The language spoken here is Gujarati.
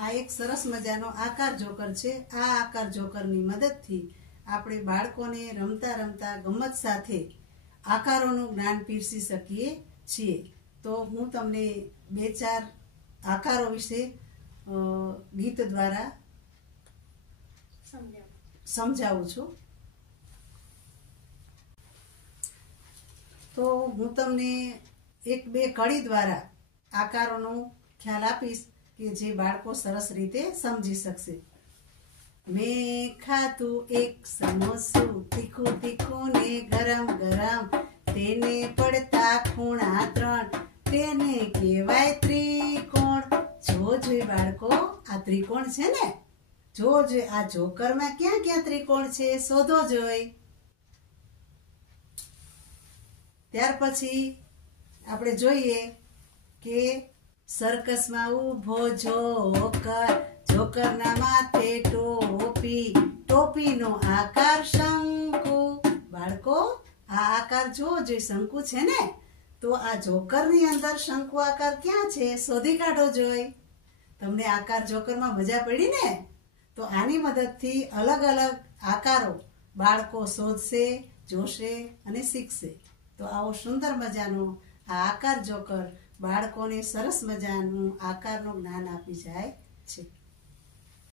આ એક સરસ મજાનો આકાર જોકર છે। આ આકાર જોકરની મદદથી આપણે બાળકોને રમતા રમતા ગમત સાથે આકારોનું જ્ઞાન પીરસી શકીએ છીએ। તો હું તમને 2-4 આકારો વિશે ગીત દ્વારા સમજાવું છું। તો હું તમને 1-2 કડી દ્વારા આકારોનો ખ્યાલ આપીશ કે જે બાળકો સરસ રીતે સમજી શકશે। મેં ખાધું એક સમોસું, તીખું તીખું ને ગરમ ગરમ, તેને પડતા ખૂણા 3, તેને કહેવાય ત્રિકોણ। જો બાળકો આ ત્રિકોણ છે ને, જો આ જોકરમાં ક્યાં ક્યાં ત્રિકોણ છે શોધો જોઈ। ત્યાર પછી આપણે જોઈએ કે સર્કસમાં ઊભો જોકર, જોકરના માથે ટોપી, ટોપીનો આકાર શંકુ। બાળકો આ આકાર જોઈ શંકુ છે ને, તો આ જોકરની અંદર શંકુ આકાર ક્યાં છે શોધી કાઢો જોઈ। તમને આકાર જોકરમાં મજા પડી ને? તો આની મદદથી અલગ અલગ આકારો બાળકો શોધશે, જોશે અને શીખશે। તો આવો સુંદર મજાનો આ આકાર જોકર બાળકોને સરસ મજાનું આકારનું જ્ઞાન આપી જાય છે।